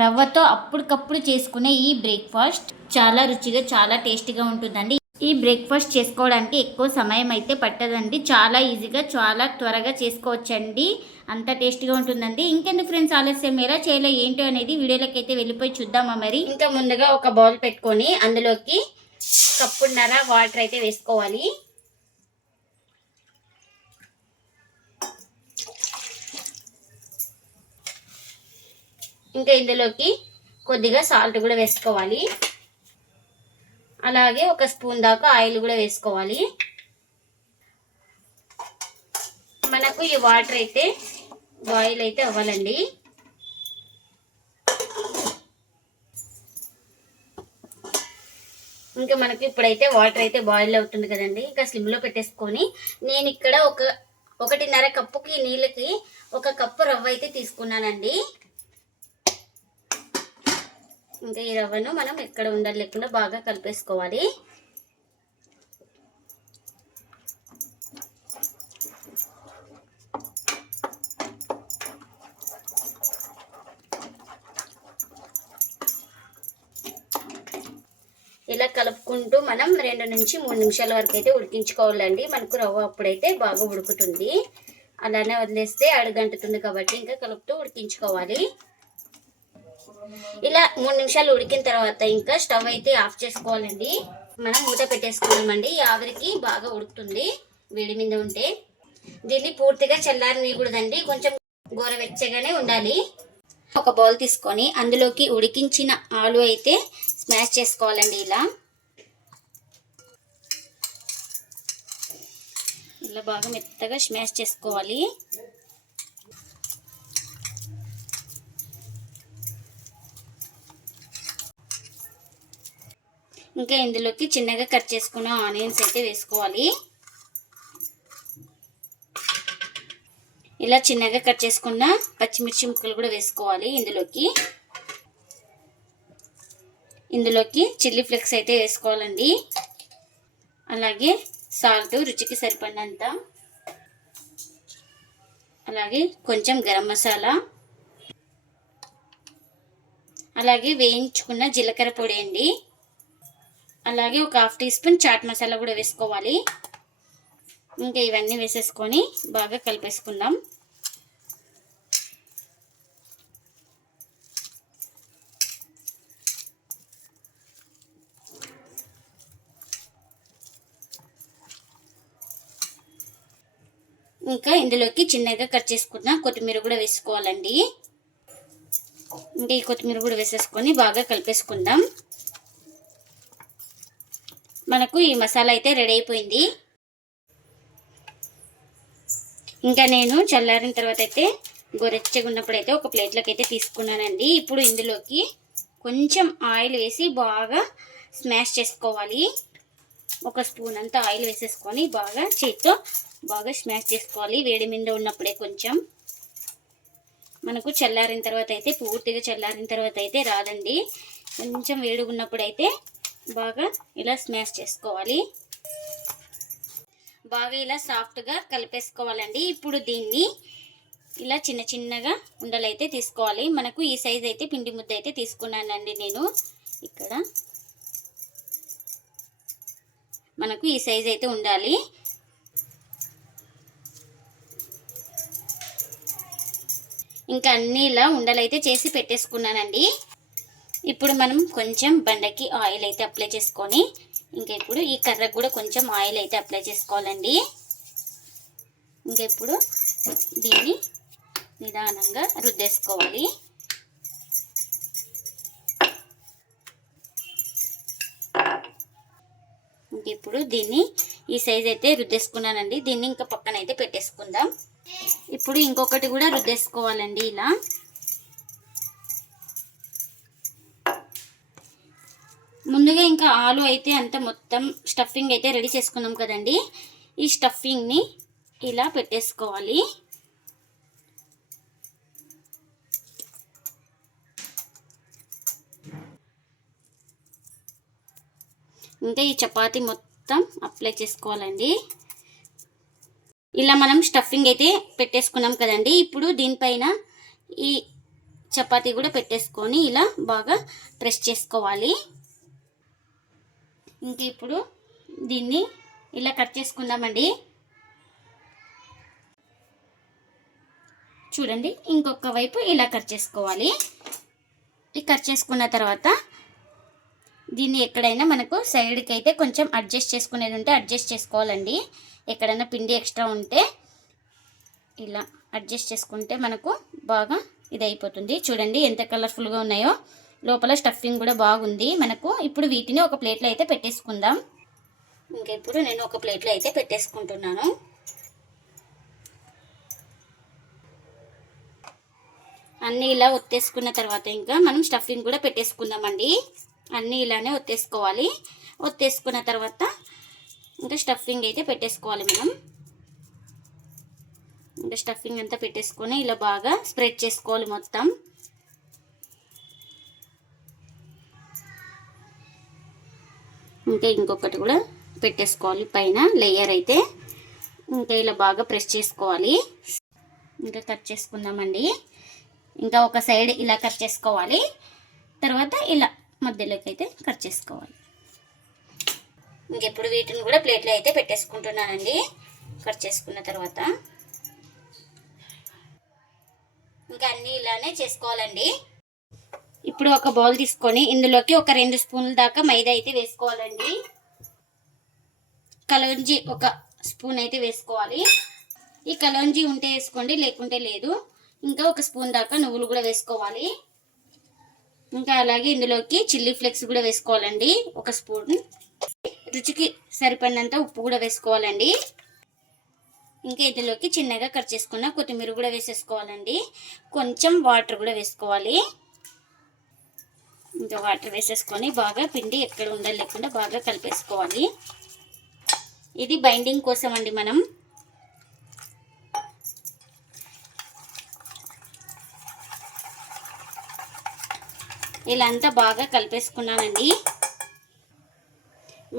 రవ్వతో అప్పటికప్పుడు చేసుకునే ఈ బ్రేక్ఫాస్ట్ చాలా రుచిగా చాలా టేస్టీగా ఉంటుందండి. ఈ బ్రేక్ఫాస్ట్ చేసుకోవడానికి ఎక్కువ సమయం అయితే పట్టదండి. చాలా ఈజీగా చాలా త్వరగా చేసుకోవచ్చండి. అంత టేస్టీగా ఉంటుందండి. ఇంకెందుకు ఫ్రెండ్స్ ఆలస్యం ఎలా చేయాలో ఏంటో అనేది వీడియోలోకి అయితే వెళ్ళిపోయి చూద్దామా మరి? ఇంకా ముందుగా ఒక బౌల్ పెట్టుకొని అందులోకి కప్పున్నర వాటర్ అయితే వేసుకోవాలి. ఇంకా ఇందులోకి కొద్దిగా సాల్ట్ కూడా వేసుకోవాలి. అలాగే ఒక స్పూన్ దాకా ఆయిల్ కూడా వేసుకోవాలి. మనకు ఈ వాటర్ అయితే బాయిల్ అయితే అవ్వాలండి. ఇంకా మనకి ఇప్పుడైతే వాటర్ అయితే బాయిల్ అవుతుంది కదండి. ఇంకా స్లిమ్లో పెట్టేసుకొని నేను ఇక్కడ ఒక ఒకటిన్నర కప్పుకి నీళ్ళకి ఒక కప్పు రవ్వ అయితే తీసుకున్నానండి. ఇంకా ఈ రవ్వను మనం ఎక్కడ ఉండలు లేకుండా బాగా కలిపేసుకోవాలి. ఇలా కలుపుకుంటూ మనం రెండు నుంచి మూడు నిమిషాల వరకు అయితే ఉడికించుకోవాలండి. మనకు రవ్వ అప్పుడైతే బాగా ఉడుకుతుంది. అలానే వదిలేస్తే అడుగంటుతుంది కాబట్టి ఇంకా కలుపుతూ ఉడికించుకోవాలి. ఇలా మూడు నిమిషాలు ఉడికిన తర్వాత ఇంకా స్టవ్ అయితే ఆఫ్ చేసుకోవాలండి. మనం మూత పెట్టేసుకున్నామండి. ఆవిరికి బాగా ఉడుకుతుంది వేడి మీద ఉంటే. దీన్ని పూర్తిగా చల్లారనీయకూడదండి. కొంచెం గోరవెచ్చగానే ఉండాలి. ఒక బౌల్ తీసుకొని అందులోకి ఉడికించిన ఆలు అయితే స్మాష్ చేసుకోవాలండి ఇలా. ఇలా బాగా మెత్తగా స్మాష్ చేసుకోవాలి. ఇంకా ఇందులోకి చిన్నగా కట్ చేసుకున్న ఆనియన్స్ అయితే వేసుకోవాలి. ఇలా చిన్నగా కట్ చేసుకున్న పచ్చిమిర్చి ముక్కలు కూడా వేసుకోవాలి ఇందులోకి. ఇందులోకి చిల్లీ ఫ్లేక్స్ అయితే వేసుకోవాలండి. అలాగే సాల్ట్ రుచికి సరిపడినంత. అలాగే కొంచెం గరం మసాలా. అలాగే వేయించుకున్న జీలకర్ర పొడి అండి. అలాగే ఒక half teaspoon chaat masala కూడా వేసుకోవాలి. ఇంకా ఇవన్నీ వేసేసుకొని బాగా కలిపేసుకుందాం. ఇంకా ఇందులోకి చిన్నగా కట్ చేసుకున్న కొత్తిమీర కూడా వేసుకోవాలండి. ఇంకా ఈ కొత్తిమీర కూడా వేసేసుకొని బాగా కలిపేసుకుందాం. మనకు ఈ మసాలా అయితే రెడీ అయిపోయింది. ఇంకా నేను చల్లారిన తర్వాత అయితే గొరెచ్చగా ఉన్నప్పుడు అయితే ఒక ప్లేట్లోకి అయితే తీసుకున్నానండి. ఇప్పుడు ఇందులోకి కొంచెం ఆయిల్ వేసి బాగా స్మాష్ చేసుకోవాలి. ఒక స్పూన్ అంతా ఆయిల్ వేసేసుకొని బాగా చేతితో బాగా స్మాష్ చేసుకోవాలి. వేడి మీద ఉన్నప్పుడే కొంచెం. మనకు చల్లారిన తర్వాత అయితే పూర్తిగా చల్లారిన తర్వాత అయితే రాదండి. కొంచెం వేడిగా ఉన్నప్పుడు అయితే బాగా ఇలా స్మాష్ చేసుకోవాలి. బాగా ఇలా సాఫ్ట్గా కలిపేసుకోవాలండి. ఇప్పుడు దీన్ని ఇలా చిన్న చిన్నగా ఉండలైతే తీసుకోవాలి. మనకు ఈ సైజ్ అయితే పిండి ముద్ద అయితే తీసుకున్నానండి నేను. ఇక్కడ మనకు ఈ సైజ్ అయితే ఉండాలి. ఇంకా అన్నీ ఇలా ఉండలైతే చేసి పెట్టేసుకున్నానండి. ఇప్పుడు మనం కొంచెం బండకి ఆయిల్ అయితే అప్లై చేసుకొని ఇంకా ఇప్పుడు ఈ కర్రకు కూడా కొంచెం ఆయిల్ అయితే అప్లై చేసుకోవాలండి. ఇంకా ఇప్పుడు దీన్ని నిదానంగా రుద్దేసుకోవాలి. ఇంకా ఇప్పుడు దీన్ని ఈ సైజ్ అయితే రుద్దేసుకున్నానండి. దీన్ని ఇంకా పక్కన అయితే పెట్టేసుకుందాం. ఇప్పుడు ఇంకొకటి కూడా రుద్దేసుకోవాలండి ఇలా. ముందుగా ఇంకా ఆలు అయితే అంత మొత్తం స్టఫింగ్ అయితే రెడీ చేసుకున్నాం కదండి. ఈ స్టఫింగ్ని ఇలా పెట్టేసుకోవాలి. ఇంకా ఈ చపాతి మొత్తం అప్లై చేసుకోవాలండి. ఇలా మనం స్టఫింగ్ అయితే పెట్టేసుకున్నాం కదండి. ఇప్పుడు దీనిపైన ఈ చపాతీ కూడా పెట్టేసుకొని ఇలా బాగా ప్రెస్ చేసుకోవాలి. ఇంక ఇప్పుడు దీన్ని ఇలా కట్ చేసుకుందామండి. చూడండి ఇంకొక వైపు ఇలా కట్ చేసుకోవాలి. ఈ కట్ చేసుకున్న తర్వాత దీన్ని ఎక్కడైనా మనకు సైడ్కి అయితే కొంచెం అడ్జస్ట్ చేసుకునేది ఉంటే అడ్జస్ట్ చేసుకోవాలండి. ఎక్కడైనా పిండి ఎక్స్ట్రా ఉంటే ఇలా అడ్జస్ట్ చేసుకుంటే మనకు బాగా ఇది అయిపోతుంది చూడండి ఎంత కలర్ఫుల్గా ఉన్నాయో. లోపల స్టఫింగ్ కూడా బాగుంది. మనకు ఇప్పుడు వీటిని ఒక ప్లేట్లో అయితే పెట్టేసుకుందాం. ఇంకా ఇప్పుడు నేను ఒక ప్లేట్లో అయితే పెట్టేసుకుంటున్నాను. అన్నీ ఇలా ఒత్తేసుకున్న తర్వాత ఇంకా మనం స్టఫింగ్ కూడా పెట్టేసుకుందామండి. అన్నీ ఇలానే ఒత్తేసుకోవాలి. ఒత్తేసుకున్న తర్వాత ఇంకా స్టఫింగ్ అయితే పెట్టేసుకోవాలి మనం. ఇంకా స్టఫింగ్ అంతా పెట్టేసుకొని ఇలా బాగా స్ప్రెడ్ చేసుకోవాలి మొత్తం. ఇంకా ఇంకొకటి కూడా పెట్టేసుకోవాలి. పైన లేయర్ అయితే ఇంకా ఇలా బాగా ప్రెస్ చేసుకోవాలి. ఇంకా కట్ చేసుకుందామండి. ఇంకా ఒక సైడ్ ఇలా కట్ చేసుకోవాలి. తర్వాత ఇలా మధ్యలోకి అయితే కట్ చేసుకోవాలి. ఇంకెప్పుడు వీటిని కూడా ప్లేట్లో అయితే పెట్టేసుకుంటున్నానండి. కట్ చేసుకున్న తర్వాత ఇంకా అన్నీ ఇలానే చేసుకోవాలండి. ఇప్పుడు ఒక బౌల్ తీసుకొని ఇందులోకి ఒక రెండు స్పూన్ల దాకా మైదా అయితే వేసుకోవాలండి. కలోంజీ ఒక స్పూన్ అయితే వేసుకోవాలి. ఈ కలోంజీ ఉంటే వేసుకోండి లేకుంటే లేదు. ఇంకా ఒక స్పూన్ దాకా నువ్వులు కూడా వేసుకోవాలి. ఇంకా అలాగే ఇందులోకి చిల్లీ ఫ్లేక్స్ కూడా వేసుకోవాలండి ఒక స్పూన్. రుచికి సరిపడినంత ఉప్పు కూడా వేసుకోవాలండి. ఇంకా ఇందులోకి చిన్నగా కట్ చేసుకున్న కొత్తిమీర కూడా వేసేసుకోవాలండి. కొంచెం వాటర్ కూడా వేసుకోవాలి. ఇంకా వాటర్ వేసేసుకొని బాగా పిండి ఎక్కడ ఉండాలి లేకుండా బాగా కలిపేసుకోవాలి. ఇది బైండింగ్ కోసం అండి మనం. ఇలా అంతా బాగా కలిపేసుకున్నానండి.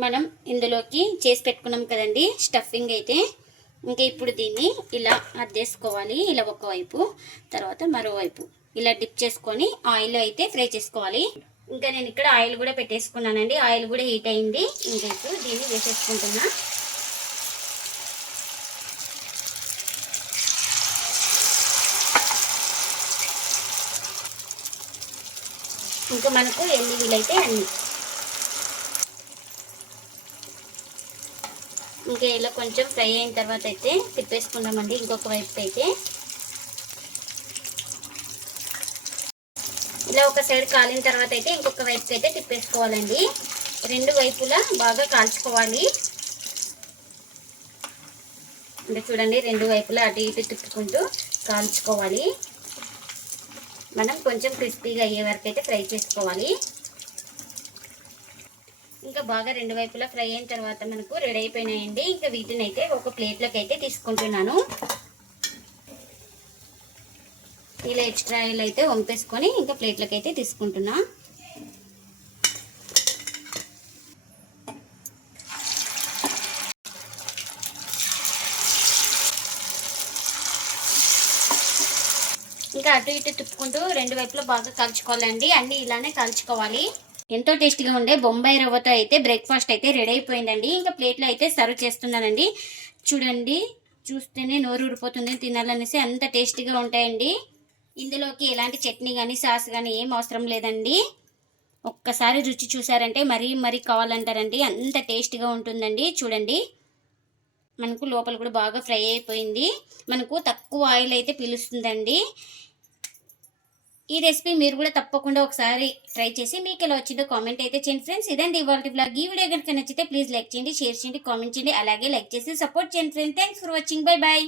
మనం ఇందులోకి చేసి పెట్టుకున్నాం కదండి స్టఫింగ్ అయితే. ఇంకా ఇప్పుడు దీన్ని ఇలా అద్దేసుకోవాలి ఇలా ఒకవైపు తర్వాత మరోవైపు. ఇలా డిప్ చేసుకొని ఆయిల్ అయితే ఫ్రై చేసుకోవాలి. ఇంకా నేను ఇక్కడ ఆయిల్ కూడా పెట్టేసుకున్నానండి. ఆయిల్ కూడా హీట్ అయింది. ఇంకా ఇప్పుడు దీన్ని వేసేసుకుంటున్నా. ఇంకా మనకు ఎన్ని వీలైతే అన్ని. ఇంకా ఇలా కొంచెం ఫ్రై అయిన తర్వాత అయితే తిప్పేసుకుందామండి. ఇంకొక వైపు అయితే ఇలా ఒక సైడ్ కాలిన తర్వాత అయితే ఇంకొక వైపు అయితే తిప్పేసుకోవాలండి. రెండు వైపులా బాగా కాల్చుకోవాలి. అంటే చూడండి రెండు వైపులా అటు ఇటు తిప్పుకుంటూ కాల్చుకోవాలి. మనం కొంచెం క్రిస్పీగా అయ్యే వరకు అయితే ఫ్రై చేసుకోవాలి. ఇంకా బాగా రెండు వైపులా ఫ్రై అయిన తర్వాత మనకు రెడీ అయిపోయినాయండి. ఇంకా వీటిని అయితే ఒక ప్లేట్లోకి అయితే తీసుకుంటున్నాను. ఇలా ఎక్స్ట్రా ఆయిల్ అయితే వంపేసుకొని ఇంకా ప్లేట్లోకి అయితే తీసుకుంటున్నా. ఇంకా అటు ఇటు తిప్పుకుంటూ రెండు వైపులా బాగా కలుచుకోవాలండి. అన్నీ ఇలానే కలుచుకోవాలి. ఎంతో టేస్టీగా ఉండే బొంబాయి రవ్వతో అయితే బ్రేక్ఫాస్ట్ అయితే రెడీ అయిపోయిందండి. ఇంకా ప్లేట్లో అయితే సర్వ్ చేస్తున్నానండి. చూడండి చూస్తేనే నోరు ఊరిపోతుంది తినాలనేసి అంత టేస్టీగా ఉంటాయండి. ఇందులోకి ఎలాంటి చట్నీ కానీ సాస్ కానీ ఏం అవసరం లేదండి. ఒక్కసారి రుచి చూసారంటే మరీ మరీ కావాలంటారండి. అంత టేస్టీగా ఉంటుందండి. చూడండి. మనకు లోపల కూడా బాగా ఫ్రై అయిపోయింది. మనకు తక్కువ ఆయిల్ అయితే పిలుస్తుందండి. ఈ రెసిపీ మీరు కూడా తప్పకుండా ఒకసారి ట్రై చేసి మీకు ఎలా వచ్చిందో కామెంట్ అయితే చేయండి ఫ్రెండ్స్. ఇదండి ఇవాళ బ్లాగ్ ఈ వీడియో కనుక నచ్చితే ప్లీజ్ లైక్ చేయండి షేర్ చేయండి కామెంట్ చేయండి. అలాగే లైక్ చేసి సపోర్ట్ చేయండి friends. Thanks for watching. Bye bye